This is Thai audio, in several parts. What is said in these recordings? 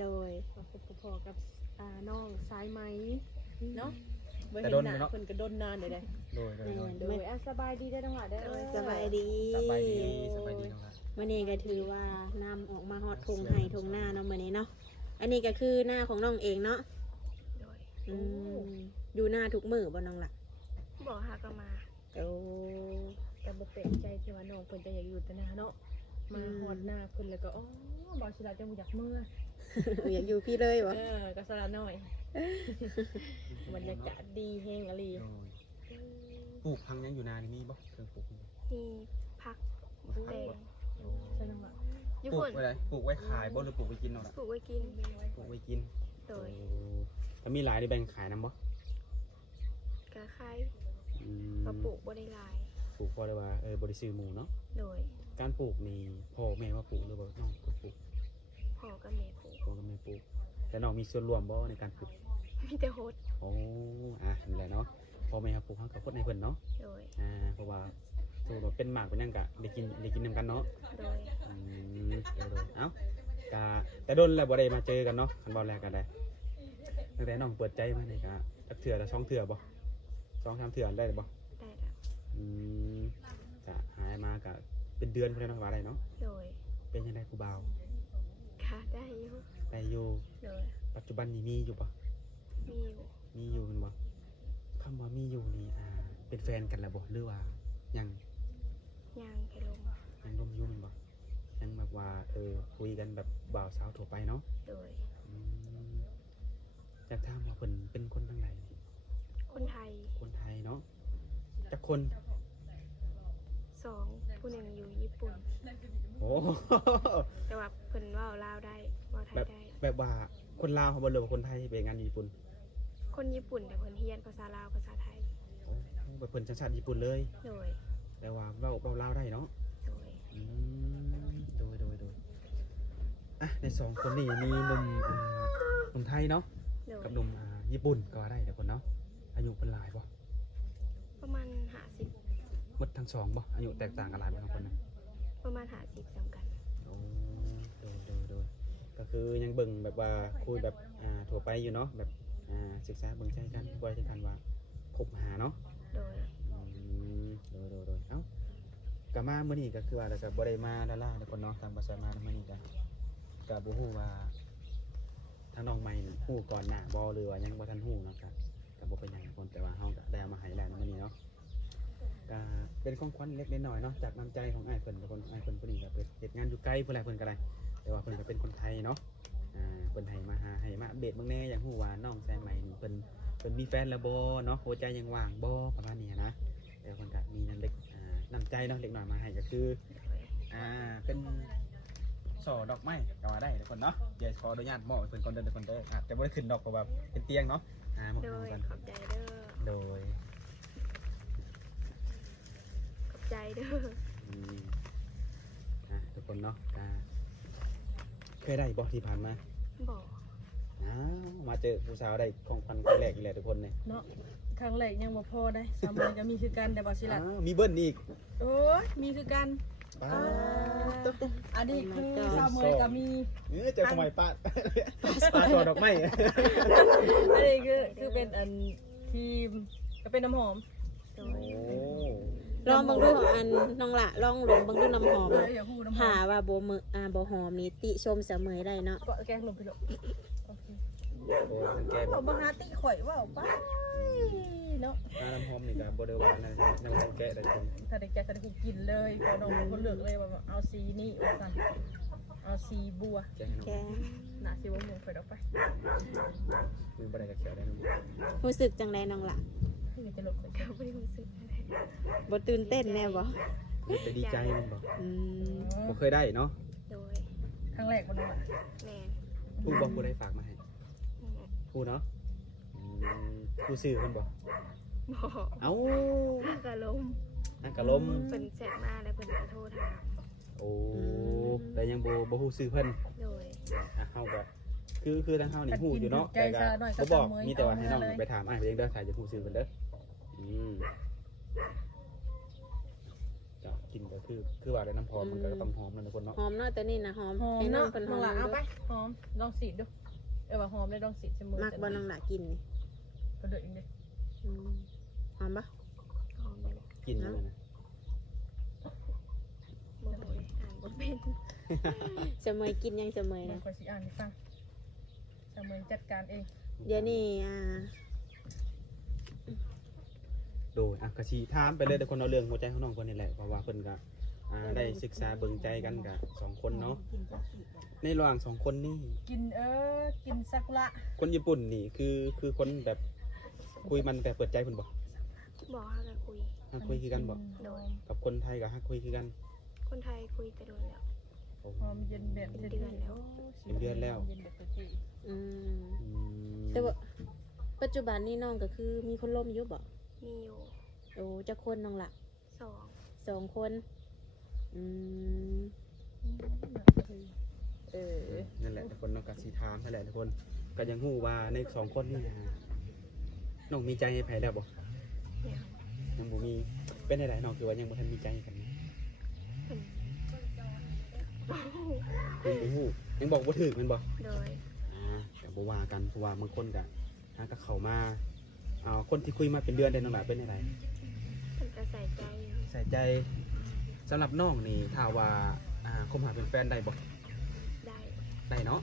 โดยพอกับน้องสายไหมเนาะบ่ แต่ เห็น โดน หน้า เนาะ เพิ่นก็ดนนานเด้ โดย โดยสบายดีได้อจังหวะเด้อ สบายดี สบายดีน้องละ มื้อนี้ก็ถือว่านำออกมาฮอดทงไห้ทงหน้าเนาะมื้อนี้เนาะอันนี้ก็คือหน้าของน้องเองเนาะ โดย อืมอยู่หน้าทุกมื้อบ่น้องล่ะ บอกหาก็มา โอ้ แต่บ่เป็นใจที่ว่าน้องเพิ่นจะอยากอยู่แต่หน้าเนาะมาฮอดหน้าเพิ่นแล้วก็บ่สิลาจังบ่อยากเมื่อ อยากอยู่พี่เลยบ่ ก็สละหน่อยบรรยากาศดีแฮงอลี ปลูกพังยังอยู่นานนี่บ่เครื่องปลูก มีพักแดง ใช่จังหวะ ญี่ ปลู ปุ่ ก น ไว้ไหนปลูกไว้ขายบ่หรือปลูกไว้กินเอาล่ะ ปลูกไว้กิน ปลูกไว้กิน โดย ถ้ามีหลายได้แบ่งขายนำบ่ กระไข่มาปลูกบ่ได้หลาย ปลูกพอได้ว่าบ่ได้ซื้อหมูเนาะ โดย การปลูกนี่พ่อแม่ว่าปลูกหรือบ่น้องก็ปลูก พ่อกับแม่ปลูก พ่อกับแม่ปลูกแต่น้องมีส่วนร่วมบ่ในการปลูก มีแต่โฮด โอ้นั่นแหละเนาะพ่อแม่ครับปลูกเฮากับคนให้เพิ่นเนาะ โดย เพราะว่าสมมุติว่าเป็นหมากเป็นหยังก็ได้กินนำกันเนาะ โดย เอ้ากะแต่โดนแล้วบ่ได้มาเจอกันเนาะคันบ่แรกกันได้ตั้งแต่น้องเปิดใจมานี่ก็จักเทื่อละ2เทื่อบ่2 3เทื่อได้บ่ ได้แล้ว จะหายมาก็เป็นเดือนพุ่นแล้วเนาะว่าได้เนาะ โดย เป็นจังได๋ผู้บ่าว ค่ะได้อยู่ ได้อยู่ โดย ปัจจุบันนี้มีอยู่บ่ มีอยู่ มีอยู่แม่นบ่คำว่ามีอยู่นี่เป็นแฟนกันแล้วบ่หรือว่ายัง ยางไปลง ยังร่วมอยู่แม่นบ่ยังแบบว่าคุยกันแบบบ่าวสาวทั่วไปเนาะ โดย อยากถามว่าเพิ่นเป็นคนทางไหน คนไทย คนไทยเนาะจักคน 2ผู้หนึ่งอยู่ญี่ปุ่น โอ้ แต่ว่าเพิ่นเว้าลาวได้เว้าไทยได้ แบบว่าคนลาวเขาบ่เลยว่าคนไทยไปงานอยู่ญี่ปุ่น คนญี่ปุ่นแต่เพิ่นเรียนภาษาลาวภาษาไทย แบบเพิ่นสัญชาติญี่ปุ่นเลย โดย แต่ว่าเว้าลาวได้เนาะ โดย โดยในสองคนนี่มีหนุ่มไทยเนาะ โดย กับหนุ่มญี่ปุ่นก็ว่าได้แต่คนเนาะอายุเป็นหลายบ่ ประมาณ50 หมดทั้งสองบ่อายุแตกต่างกันหลายบ่ทั้งคนนะ ประมาณ50สำกัน โอ้โดยก็คือยังเบิ่งแบบว่าคุยแบบทั่วไปอยู่เนาะแบบศึกษาเบิ่งใจกันไว้ที่กันว่าคบหาเนาะ โดย โดยเอ้ากะมามื้อนี้ก็คือว่าแล้วก็บ่ได้มาดาราทุกคนเนาะตามภาษามามื้อนี้ก็บ่ฮู้ว่าทางน้องใหม่นี่ฮู้ก่อนหน้าบ่หรือว่ายังบ่ทันฮู้เนาะก็บ่เป็นหยังทุกคนแต่ว่าเฮาก็ได้เอามาให้แล้วมื้อนี้เนาะก็เป็นของขวัญเล็กน้อยเนาะจากน้ำใจของอ้ายเพิ่นทุกคนอ้ายเพิ่นผู้นี้ก็เป็นเฮ็ดงานอยู่ไกลพุ่นแหละเพิ่นก็ได้แต่ว่าเพิ่นก็เป็นคนไทยเนาะเพิ่นให้มาอัปเดตเบิ่งแหน่อยากฮู้ว่าน้องสายใหม่นี่เพิ่นมีแฟนแล้วบ่เนาะหัวใจยังว่างบ่ประมาณนี้นะแต่เพิ่นก็มีน้ำเล็กน้ำใจเนาะเล็กน้อยมาให้ก็คือเป็นช่อดอกไม้ก็ว่าได้ทุกคนเนาะเดี๋ยวขออนุญาตมอบให้เพิ่นก่อนเด้อทุกคนเด้อแต่บ่ได้ขึ้นดอกเพราะว่าเป็นเตียงเนาะมอบ โด ให้ ย กัน ขอบใจเด้อ โดย ขอบใจเด้อ ทุกคนเนาะเคยได้บ่ที่ผ่านมา บอก มาเจอผู้สาวได้ของขวัญครั้งแรกอีกแล้วทุกคนเนี่ย เนาะครั้งแรกยังบ่พอได้สามมันก็มีคือกันแต่บ่สิล่ะ มีเบิ้ลอีก โอ้ยมีคือกัน ป้า อันนี้คือสามเมยก็มี เจอขโมยป้าช่อดอกไม้ อันนี้คือเป็นอันที่ก็เป็นน้ำหอม โดย ลองเบิ่งดูของอันน้องละลองหลงเบิ่งดูน้ำหอม อย่าพูดน้ำหอ หาม ว่าบ่หอมนี่ติชมเสมอได้เนาะ ก็แกงลงไปลงโอเค โอ้ยแก เราบางนาติข่อยว่าไปเนาะ น้ำหอมนี่กับบริวารนะยังคงแกะได้ทุกคน ถ้าได้แกะก็ได้กินเลยพอน้องเป็นคนเลือกเลยว่าเอาสีนี่ว่ากันเอาสีบัว แกะให้น้อง แก หน้าสีบัวม่วงข่อยดอกไป มีบันไดกับเขียวได้น้อง รู้สึกจังไดน้องละ ที่จะลดข่อย ก็ไม่ได้รู้สึกอะไร บ่ตื่นเต้นแน่บ่ จะดีใจมันบอก ม บ่เคยได้เนาะ โดย ครั้งแรกวันนั้น แม่ ผู้บอกผู้ได้ฝากมาให้ผู้เนาะผู้ซื้อมันบอก บอก เอ้า กะลม นั่นกะลม เพิ่นแชทมาแล้วเพิ่นก็โทรถาม โอ้แต่ยังบ่ฮู้ซื้อเพิ่น โดย เฮาก็คือทางเฮานี่ฮู้อยู่เนาะแต่ก็บ่บอกมีแต่ว่าให้น้องไปถามอ้ายเองเด้อถ้าจะฮู้ซื้อเพิ่นเด้อก็ ก็กินก็คือว่าได้น้ำหอมมันก็ต้องหอมนั่นทุกคนเนาะ หอมเนาะแต่นี่นะหอม หอม ให้น้อง เนาะ เพิ่นห น้ อ อง ม หละเอา ดู ไปหอมลองสีดดูว่าหอมได้ลองสีดใส่มือ มักบ่น้องหละกินนี่ ก็เดือดอีกเด้ อืมหอมปะ หอมอยู่ กินนั่นนะ บ่เคยอ่านบ่เป็น เสมยกินยังเสมย มัน นะ คอยสิอ่านให้ฟังจะมือจัดการเอง เดี๋ยวนี้โดยกะสิถามไปเลยทุกคนเอาเรื่องหัวใจของน้องคนนี่แหละเพราะว่าเพิ่นก็ได้ศึกษาเบิ่งใจกันกับ2คนเนาะในระหว่าง2คนนี่ กินกินซากุระ คนญี่ปุ่นนี่คือคนแบบคุยมันแต่เปิดใจเพิ่นบ่ บอกหากันคุย ฮักคุยคือกันบ่ โดย กับคนไทยก็ฮักคุยคือกัน คนไทยคุยแต่โดนแล้ว โอ้ หอมเย็นแบบ เป็นเดือนแล้ว เป็นเดือนแล้ว เย็นแบบเต็มที่ อืม อืม แต่ว่าปัจจุบันนี่น้องก็คือมีคนล่มอยู่บ่ มีอยู่ โอ้จะคนน้องละ 2 2 คนอืมเออ นั่นแหละทุกคนน้องก็สิถามนั่นแหละทุกคนก็ยังฮู้ว่าใน2คนนี่น้องมีใจให้ไผแล้วบ่ เนี่ย ยังบ่มีเป็นได้น้องคือว่ายังบ่ทันมีใจให้กัน เพิ่น ยังบ่ฮู้ยังบอกบ่ถูกแม่นบ่ โดย แต่บ่ว่ากันเพราะว่าบางคนก็หาก็เข้ามาคนที่คุยมาเป็นเดือนได้น้องหลาเป็นได้ เพิ่นก็ใส่ใจ ใส่ใจสำหรับน้องนี่ถ้าว่าคบหาเป็นแฟนได้บ่ ได้ ได้เนาะ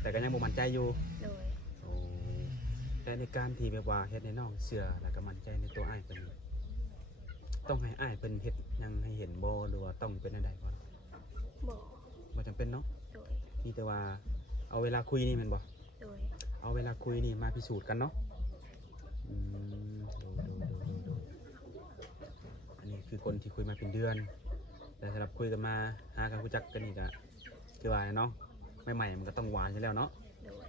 แต่ก็ยังบ่มั่นใจอยู่ โดย โอ้แต่ในการที่แบบว่าเฮ็ดให้น้องเชื่อแล้วก็มั่นใจในตัวอ้ายเพิ่นนี่ต้องให้อ้ายเพิ่นเฮ็ดหยังให้เห็นบ่หรือว่าต้องเป็นอันใดบ่ บอก บ่จำเป็นเนาะ โดย มีแต่ว่าเอาเวลาคุยนี่แม่นบ่ โดย เอาเวลาคุยนี่มาพิสูจน์กันเนาะดูอันนี้คือคนที่คุยมาเป็นเดือน แต่สำหรับคุยกันมาหากันรู้จักกันนี่ก็คือว่าเนาะใหม่ๆมันก็ต้องหวานอยู่แล้วเนาะ โดย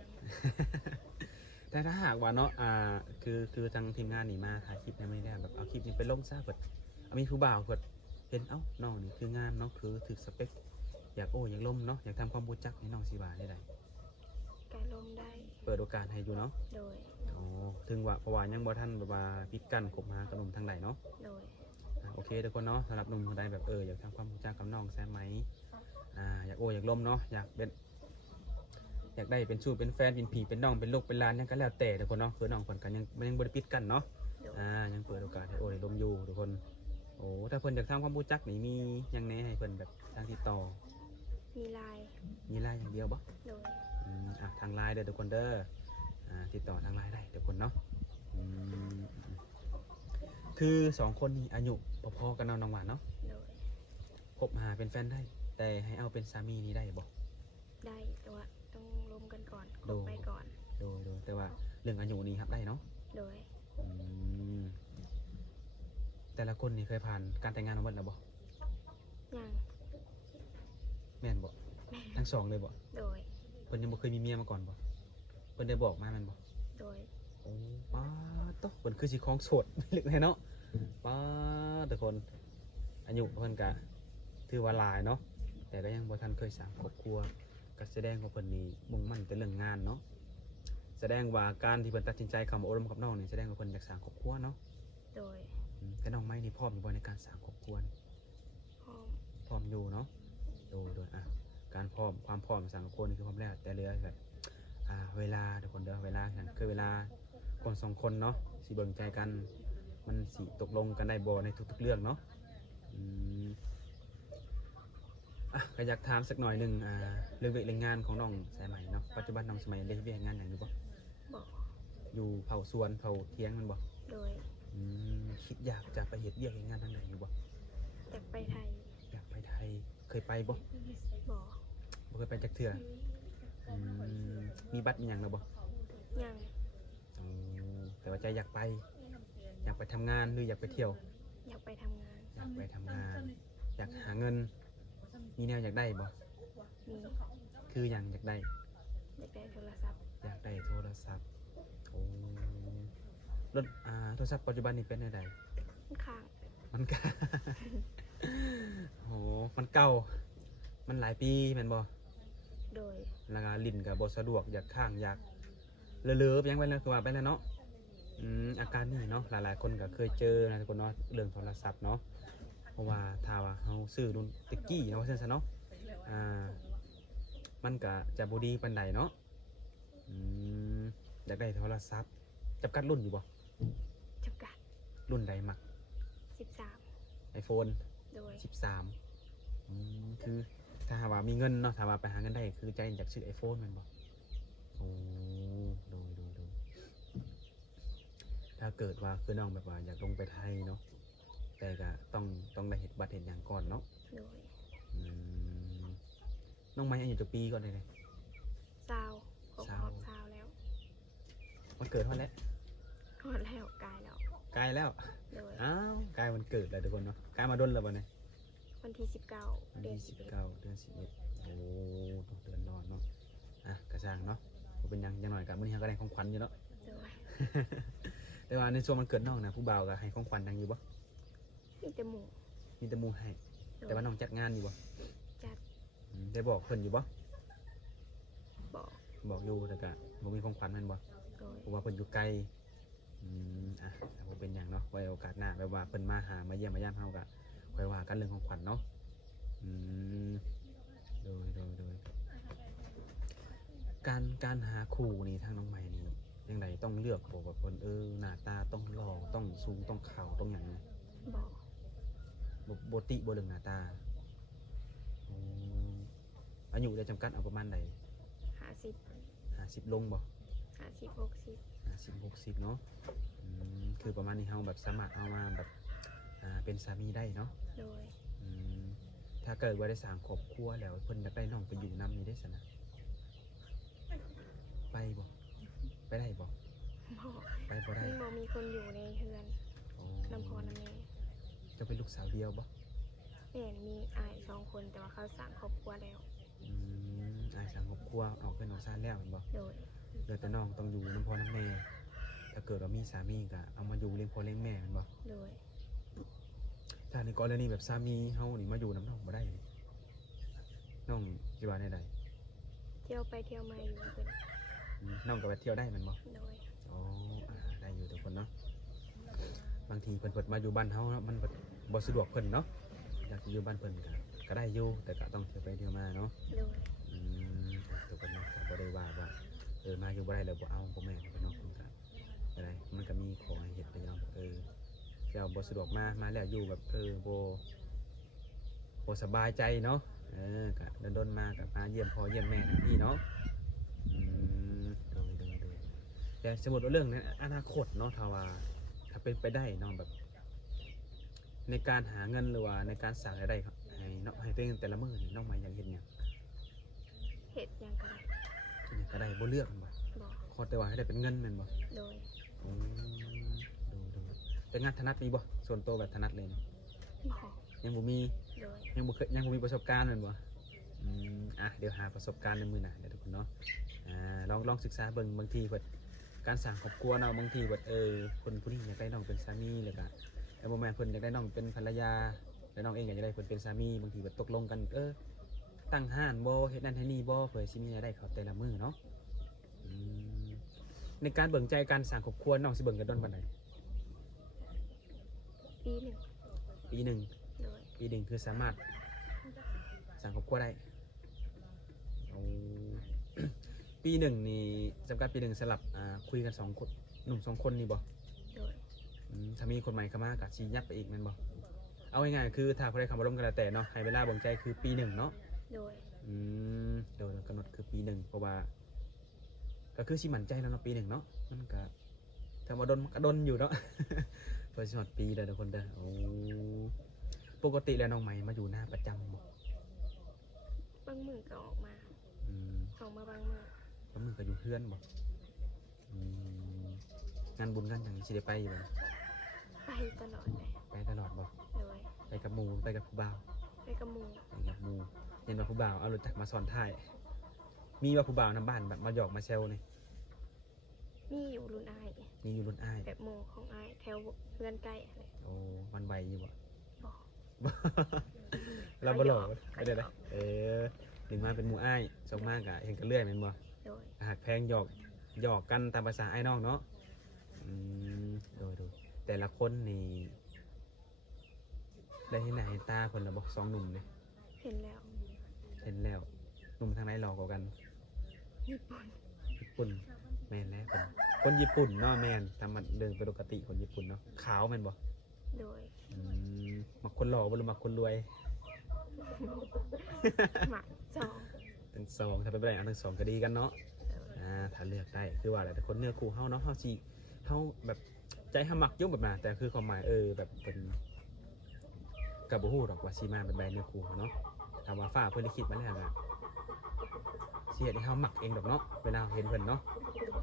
แต่ถ้าหากว่าเนาะคือทางทีมงานนี่มาถ่ายคลิปในไม่ได้แบบเอาคลิปนี้ไปลงซะเปิดมีผู้บ่าวเปิดเห็นน้องนี่คืองานเนาะคือถึกสเปคอยากอยากล้มเนาะอยากทำความรู้จักให้น้องสีบาได้ การลมได้ เปิดโอกาสให้อยู่เนาะ โดย ถึงว่าเพราะว่ายังบ่ทันแบบว่าปิดกั้นคบหากับหนุ่มทางใดเนาะ โดย โอเคทุกคนเนาะสำหรับหนุ่มคนใดแบบอยากทำความรู้จักกับน้องแซมไหมอยากอยากล้มเนาะอยากได้เป็นชู้เป็นแฟนเป็นผีเป็นน้องเป็นลูกเป็นหลานยังก็แล้วแต่ทุกคนเนาะคือน้องคนกันยังบ่ได้ปิดกั้นเนาะ โดย ยังเปิดโอกาสให้ได้ล้มอยู่ทุกคนโอ้ถ้าเพิ่นอยากทำความรู้จักนี่มียังไงให้เพิ่นแบบทางติดต่อ มีลาย มีไลน์อย่างเดียวบ่ โดย ทางไลน์เด้อทุกคนเด้อติดต่อทางไลน์ได้ทุกคนเนาะคือ2คนนี้อายุพอๆกันเนาะน้องหวานเนาะ โดย คบหาเป็นแฟนได้ แต่ให้เอาเป็นสามีนี่ได้บ่ ได้แต่ว่าต้องรวมกันก่อนค โด บไปก่อน โดยแต่ว่าเรื่องอายุนี่ครับได้เนาะ โดย แต่ละคนนี่เคยผ่านการแต่งงานมาหมดแล้วบ่ ยัง แม่นบ่ทั้งสองเลยบ่ โดย เพิ่นยังบ่เคยมีเมียมาก่อนบ่เพิ่นได้บอกมาแม่นบ่ โดย โอ้ป้าตเพิ่นคือสิคล้องโสด ลึกเลยเนาะป้าทุกคนอายุเพิ่นก็ถือว่าหลายเนาะแต่ก็ยังบ่ทันเคยสร้างครอบครัวก็แสดงว่าเพิ่นนี่มุ่งมั่นแต่เรื่องงานเนาะแสดงว่าการที่เพิ่นตัดสินใจเข้ามาอบรมกับน้องนี่แสดงว่าเพิ่นอยากสร้างครอบครัวเนาะ โดย แต่น้องไม้นี่พร้อมอยู่บ่ในการสร้างครอบครัวนี่ พร้อม พร้อมอยู่เนาะโดยการพร้อมความพร้อมสร้างครอบครัวนี่คือพร้อมแล้วแต่เหลือแบบเวลาทุกคนเด้อเวลานั่นคือเวลาคนสองคนเนาะสิเบิ่งใจกันมันสิตกลงกันได้บ่ในทุกๆเรื่องเนาะก็อยากถามสักหน่อยหนึงเรื่องเรื่องงานของน้องสายใหม่เนาะปัจจุบันน้องสายใหม่ได้เวียกงานหยังอยู่บ่ บอก อยู่เผาสวนเผาเทียงมันบ่ โดย คิดอยากจะไปเฮ็ดเวียกเฮ็ดงานทางไหนอยู่บ่ อยากไปไทย อยากไปไทยเคยไปบ่ บอก บ่เคยไปจักเทื่อมีบัตรมีหยังแล้วบ่ ยัง แต่ว่าใจอยากไปทำงานหรืออยากไปเที่ยว อยากไปทำงาน อยากไปทำงาน อยากหาเงินมีแนวอยากได้บ่ มี คืออย่างอยากได้ อยากได้โทรศัพท์ อยากได้โทรศัพท์รถโทรศัพท์ปัจจุบันนี้เป็นอะไร ข้าง มันก็ มันเก่ามันหลายปีแม่นบ่ โดย แล้วก็ลิ้นก็บ่สะดวกอยากข้างอยากเลอะๆยังไปแล้วคือว่าไปแล้วเนาะอาการนี่เนาะหลายๆคนก็เคยเจอนะทุกคนเนาะเรื่องโทรศัพท์เนาะ ราะว่าถ้าว่าเฮาซื้อรุ่นตะกี้เนาะว่าซั่นซะเนาะมันก็จะบ่ดีปานใดเนาะอยากได้โทรศัพท์จำกัดรุ่นอยู่บ่ จำกัด รุ่นใดมัก 13 iPhone โดย 13คือถ้าหากว่ามีเงินเนาะถ้าว่าไปหาเงินได้คือใจอยากซื้อ iPhone แม่นบ่โอ้ดูถ้าเกิดว่าคือน้องแบบว่าอยากลงไปไทยเนาะแต่ก็ต้องได้เฮ็ดบัตรเฮ็ดหยังก่อนเนาะ โดย น้องไม้อายุจะปีก่อนเลย ซาวของฮอดซาวแล้ว มันเกิดเท่าไหร่ ฮอดแล้วกายแล้ว กลายแล้ว โดย อ้าวกลายมันเกิดแล้วทุกคนเนาะกลายมาดนแล้วบ่เนี่ย วันที่ 19 วัน เดือน ที่ 11 19เดือน11โอ้เดือนนอนเนาะกระช่างเนาะบ่เป็นหยังหน่อยกับมื้อนี้เราก็ได้ของขวัญอยู่เนาะ โดย แต่ว่าในช่วงมันเกิดน้องนะผู้บ่าวก็ให้ของขวัญดังอยู่บ่ มีแต่หมู่ มีแต่หมู่ให้ โดย แต่ว่าน้องจัดงานอยู่บ่ จัด ได้บอกเพิ่นอยู่บ่ บอก บอกอยู่แต่ก็บ่มีของขวัญแม่นบ่ โดย เพราะว่าเพิ่นอยู่ไกลแต่บ่เป็นหยังเนาะไว้โอกาสหน้าแบบว่าเพิ่นมาหามาเยี่ยมมายามเฮาก็ค่อยว่ากันเรื่องของขวัญเนาะโดยการหาคู่นี่ทางน้องใหม่นี่จังไดต้องเลือกบ่ว่าเพิ่นหน้าตาต้องหล่อต้องสูงต้องขาวต้องหยัง บอก บ่ติบ่เรื่องหน้าตาอายุได้จำกัดเอาประมาณใด 50 50ลงบ่ 50 60 50 60เนาะคือประมาณนี้เฮาแบบสามารถเอามาแบบเป็นสามีได้เนาะ โดย ถ้าเกิดว่าได้สร้างครอบครัวแล้วเพิ่นอยากได้น้องไปอยู่นำนี่ได้ซะนะไปบ่ไปได้บ่ บอก ไปบ่ได้ มันบ่มีคนอยู่ในเฮือน โอ้ น้ำพอน้ำแม่ จะเป็นลูกสาวเดียวบ่ แม่มีอาย2 คนแต่ว่าเขาสร้างครอบครัวแล้ว สร้างครอบครัวออกเป็นออกซ่านแล้วแม่นบ่ โดย เหลือแต่น้องต้องอยู่น้ำพ่อน้ำแม่ถ้าเกิดว่ามีสามีก็เอามาอยู่เลี้ยงพ่อเลี้ยงแม่แม่นบ่ โดย ถ้าในกรณีแบบสามีเฮานี่มาอยู่น้ำน้องบ่ได้นี่น้องสิว่าได้ เที่ยวไปเที่ยวมาอยู่เพิ่น น้องก็ไปเที่ยวได้แมันบ่ โดย อ๋อได้อยู่ทุกคนเนาะบางทีเพิ่นมาอยู่บ้านเฮาเนาะมันบ่สะดวกเพิ่นเนาะอยากจะอยู่บ้านเพิ่นก็ได้อยู่แต่ก็ต้องเที่ยวไปเที่ยวมาเนาะ โดย ทุกคนเนาะก็บ่ได้ว่ามาอยู่บ่ได้แล้วบ่เอาบ่แม่นเพิ่นเนาะเพิ่นก็อะไรมันก็มีของให้เฮ็ดไปเนาะเจ้าบ่สะดวกมาแล้วอยู่แบบบ่สบายใจเนาะก็โดนๆมาก็มาเยี่ยมพ่อเยี่ยมแม่ทั้งพี่เนาะโดยแต่สมมุติว่าเรื่องในอนาคตเนาะถ้าเป็นไปได้เนาะแบบในการหาเงินหรือว่าในการสร้างรายได้ให้เนาะให้ตัวเองแต่ละมื้อนี่น้องมาอยากเฮ็ดหยัง เฮ็ดหยังก็ได้ ก็ได้บ่เลือกบ่ บอก ขอแต่ว่าให้ได้เป็นเงินแม่นบ่ โดย ดูแต่งานถนัดมีบ่ส่วนตัวแบบถนัดเลยนะ บอก ยังบ่มี โดย ยังบ่มีประสบการณ์แม่นบ่เดี๋ยวหาประสบการณ์ในมื้อหน้าเดี๋ยวทุกคนเนาะลองศึกษาเบิ่งบางทีเพิ่นการสร้างครอบครัวเนาะบางทีเพิ่นคนผู้นี้อยากได้น้องเป็นสามีแล้วก็แล้วบ่แม่นเพิ่นอยากได้น้องเป็นภรรยาแล้วน้องเองอยากจะได้เพิ่นเป็นสามีบางทีเพิ่นตกลงกันตั้งห้านบ่เฮ็ดนั่นเฮ็ดนี่บ่เพื่อสิมีรายได้เขาแต่ละมื้อเนาะในการเบิ่งใจการสร้างครอบครัวน้องสิเบิ่งกันดนปานใด ปีหนึ่ง ปีหนึ่ง โดย ปีหนึ่งคือสามารถสร้างครอบครัวได้เอา ปีหนึ่งนี่จำกัดปีหนึ่งสลับคุยกัน2 คนหนุ่ม2 คนนี่บ่ โดย ถ้ามีคนใหม่เข้ามาก็สิยัดไปอีกแม่นบ่เอาง่ายๆคือถ้าผู้ใดเข้ามาร่วมกันแล้วแต่เนาะให้เวลาเบิ่งใจคือปีหนึ่งเนาะ โดย โดยกำหนดคือปีหนึ่งเพราะว่าก็คือสิมั่นใจแล้วเนาะปีหนึ่งเนาะมันก็ถ้ามาดนมันก็ดนอยู่เนาะ เพื่อสิฮอดปีเด้อทุกคนเด้อโอ้ปกติแล้วน้องใหม่มาอยู่หน้าประจำบ่ บางมือก็ออกมาออกมาบางมือ แล้วมึงก็อยู่เพื่อนบ่งานบุญงานอย่างนี้สิได้ไปอยู่บ่ ไปตลอดเลย ไปตลอดบ่ โดย ไปกับหมู่ไปกับผู้บ่าว ไปกับหมู่ ไปกับหมู่เห็นว่าผู้บ่าวเอารถจักรมาซ้อนท้ายมีว่าผู้บ่าวนำบ้านแบบมาหยอกมาแซวนี่ มีอยู่รุ่นอาย มีอยู่รุ่นอ้าย แบบหมู่ของอายแถวเพื่อนใกล้อะไร โอ้มันไหวอยู่บ่ บอก เราบ่หลอกไม่ได้ถึงมาเป็นหมู่อ้ายส่งมากอะเห็นกันเรื่อยแม่นบ่ โดย หักแพงหยอกกันตามภาษาไอ้น้องเนาะโดยแต่ละคนนี่ ได้เห็นหน้าเห็นตาเพิ่นแล้วบ่สองหนุ่มนี่ เห็นแล้ว เห็นแล้วหนุ่มทางไหนหล่อกว่ากัน ญี่ปุ่น ญี่ปุ่นแม่นแล้วเพิ่นคนญี่ปุ่นเนาะแม่นตามมันเดินปกติคนญี่ปุ่นเนาะขาวแม่นบ่ โดย มักคนหล่อบ่หรือมักคนรวย หมักจอง ทั้งสองถ้าเป็นไปได้เอาทั้งสองก็ดีกันเนาะถ้าเลือกได้คือว่าอะไรแต่คนเนื้อคู่เฮาเนาะเฮาสิเฮาแบบใจเฮามักอยู่แบบนั้นแต่คือความหมายแบบเป็นก็บ่ฮู้ดอกว่าสิมาเป็นใบเนื้อคู่เนาะถ้าว่าฟ้าเพิ่นได้คิดมาแล้วก็สิเฮ็ดให้เฮามักเองดอกเนาะเวลาเห็นเพิ่นเนาะ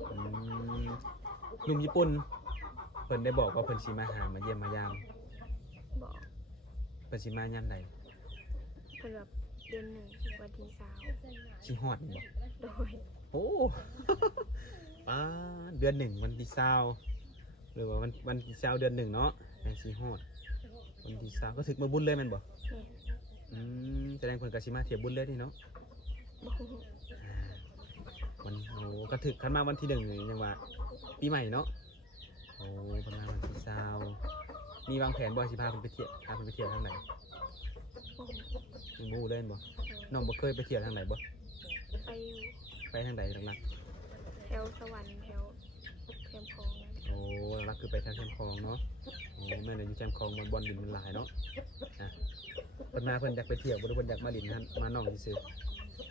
หนุ่มญี่ปุ่นเพิ่นได้บอกว่าเพิ่นสิมาหามาเยี่ยมมายาม บอก เพิ่นสิมายามใด เพิ่นแบบเดือนหนึ่งวันที่สาว สิฮอดนี่บ่ โดย โอ้ ป้าเดือน1วันที่20หรือว่าวันที่20เดือน1เนาะให้สิฮอดวันที่20ก็ถึกมาบุญเลยแม่นบ่ แม่น แสดงเพิ่นก็สิมาเที่ยวบุญเลยนี่เนาะ บ่ฮู้ วันก็ถึกคันมาวันที่1นี่ยังว่าปีใหม่เนาะโอ้เพิ่นมาวันที่20มีวางแผนบ่สิพาเพิ่นไปเที่ยวทางไหน บ่ฮู้ ยังบ่รู้เลยแม่นบ่น้องบ่เคยไปเที่ยวทางไหนบ่ ไปอยู่ ไปทางใดหลัก แถวสวรรค์แถวแคมป์คลองนั่น ๆโอ้หลักคือไปทางแคมป์คลองเนาะโอ้แม่นอยู่แคมป์คลองบอนดินมันหลายเนาะเพิ่นมาเพิ่นอยากไปเที่ยวบ่ได้เพิ่นอยากมาลินนั่นมาน้องซื่อ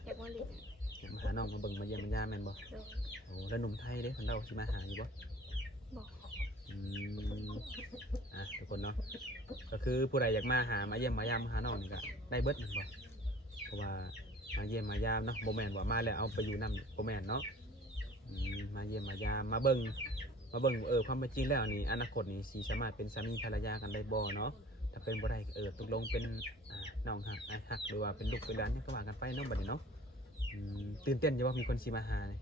อยากมาเล่น ๆอยากมาหาน้องมาเบิ่งมาเยี่ยมมายามแม่นบ่ โดย โอ้แล้วหนุ่มไทยเด้เพิ่นเดาสิมาหาอยู่บ่ บอก ทุกคนเนาะก็คือผู้ใดอยากมาหามาเยี่ยมมายามมาหาน้องนี่ก็ได้เบิดแม่นบ่เพราะว่ามาเยี่ยมมายามเนาะบ่แม่นว่ามาแล้วเอาไปอยู่นํบ่แม่นเนาะมาเยี่ยมมายามมาเบิ่งความเป็นจริงแล้วนี่อนาคตนี่สิสามารถเป็นสามีภรรยากันได้บ่เนาะถ้าเป็นบ่ได้ก็ตกลงเป็นน้องฮักอ้ายฮักหรือว่าเป็นลูกเป็นหลานนี่ก็ว่ากันไปเนาะบัดนี้เนาะตื่นเต้นอยู่ว่ามีคนสิมาหานี่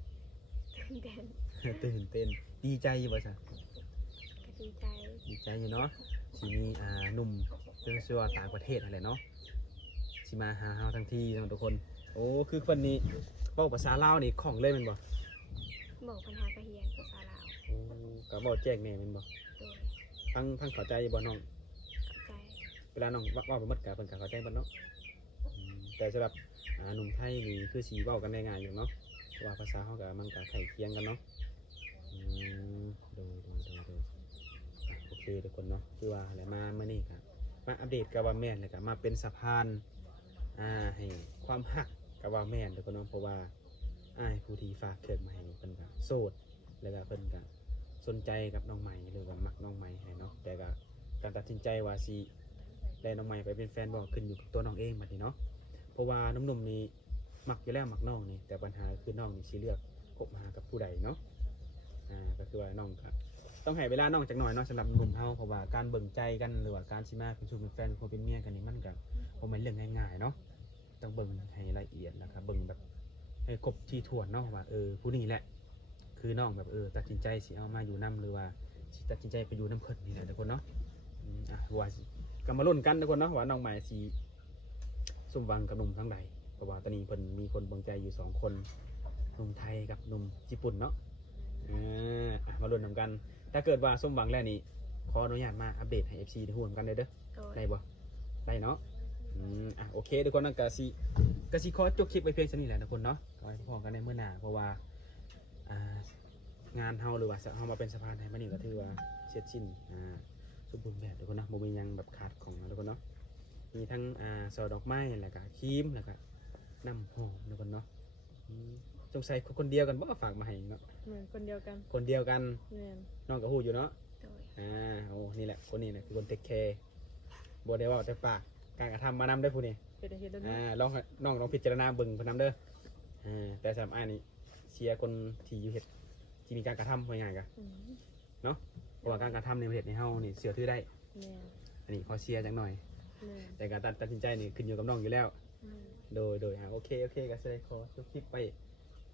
ตื่นเต้น ตื่นเต้นดีใจอยู่บ่ซะ ก็ดีใจ ดีใจอยู่เนาะสิมีหนุ่มเรื่องชื่อว่าต่างประเทศอะไรเนาะสิมาหาเฮาทั้งทีเนาะทุกคนโอ้คือคนนี้เว้าภาษาลาวนี่คล่องเลยแม่นบ่ บอกปัญหากระเฮียนภาษาลาว โอ้ก็เว้าแจ้งแน่แม่นบ่ โดย ทั้งเข้าใจบ่น้อง ใจ เวลาน้องเว้าบ่หมดก็เพิ่นก็เข้าใจเบิดเนาะแต่สำหรับหนุ่มไทยนี่คือสิเว้ากันได้ง่ายอยู่เนาะเพราะว่าภาษาเฮาก็มันก็ใกล้เคียงกันเนาะโดยโอเคทุกคนเนาะคือว่าอะไรมาเมื่อนี้ครับมาอัปเดตกับว่าแม่นเลยครับมาเป็นสะพานให้ความหักกับว่าแม่นทุกคนเนาะเพราะว่าอ้ายผู้ที่ฝากเครื่องมาให้เพิ่นก็โสดแล้วก็เพิ่นก็สนใจกับน้องใหม่หรือว่ามักน้องใหม่ให้เนาะแต่ก็การตัดสินใจว่าสิได้น้องใหม่ไปเป็นแฟนบ่ขึ้นอยู่กับตัวน้องเองบัดนี้เนาะเพราะว่าหนุ่มๆนี่มักอยู่แล้วมักน้องนี่แต่ปัญหาคือน้องนี่สิเลือกคบหากับผู้ใดเนาะก็คือว่าน้องก็ต้องให้เวลาน้องจักหน่อยเนาะสำหรับหนุ่มเฮาเพราะว่าการเบิ่งใจกันหรือว่าการสิมาเป็นชู้เป็นแฟนคนเป็นเมียกันนี่มันก็บ่แม่นเรื่องง่ายๆเนาะต้องเบิ่งให้ละเอียดแล้วก็เบิ่งแบบให้ครบที่ถ้วนเนาะว่าผู้นี้แหละคือน้องแบบตัดสินใจสิเอามาอยู่นํหรือว่าสิตัดสินใจไปอยู่นํเพิ่นนี่แหละทุกคนเนาะว่าสิก็มาลุ้นกันทุกคนเนาะว่าน้องใหม่สิสมหวังกับหนุ่มทางใดเพราะว่าตอนนี้เพิ่นมีคนเบิ่งใจอยู่2คนหนุ่มไทยกับหนุ่มญี่ปุ่นเนาะมาลุ้นนำกันถ้าเกิดว่าสมหวังแล้วนี่ขออนุญาตมาอัปเดตให้ FC ได้ฮู้กันเด้อ โดย ได้บ่ได้เนาะโอเคทุกคนนะก็สิขอจบคลิปไว้เพียงเท่านี้แหละทุกคนเนาะไว้พอกันในมื้อหน้าเพราะว่างานเฮาหรือว่าเฮามาเป็นสะพานให้มันนี่ก็ถือว่าเสร็จสิ้นสมบูรณ์แบบทุกคนเนาะบ่มีหยังแบบขาดของนะทุกคนเนาะมีทั้งซอดอกไม้แล้วก็ครีมแล้วก็น้ำหอมทุกคนเนาะสงสัยคนเดียวกันบ่ฝากมาให้เนาะ เหมือนคนเดียวกัน คนเดียวกัน แม่น น้องก็ฮู้อยู่เนาะ โดย โอ้นี่แหละคนนี้นะคือคนเทคแคร์บ่ได้เว่าแต่ปากการกระทำมานำได้อผู้นี้ เฮ็ดให้เฮ็ดแล้วเนาะ ลองน้องลองพิจารณาเบิ่งเพิ่นนำเด้อแต่สำหรับอ้ายนี่เชียร์คนที่อยู่เฮ็ดที่มีการกระทำว่าง่ายๆกะ อืม เนาะเพราะว่าการกระทำในประเทศในเฮานี่เชื่อถือได้ แม่น อันนี้ขอเชียร์จังหน่อย แม่น แต่การตัดสินใจนี่ขึ้นอยู่กับน้องอยู่แล้ว แม่น โดยโอเคก็แสดงขอจบคลิปไป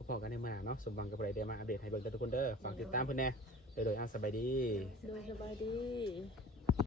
พอๆกันในมื้อหน้าเนาะสมหวังกับอะไรเดี๋ยวมาอัปเดตให้เบิ่งกันทุกคนเด้อฝากติดตามเพิ่นแน่โดยสบายดี โดยสบายดี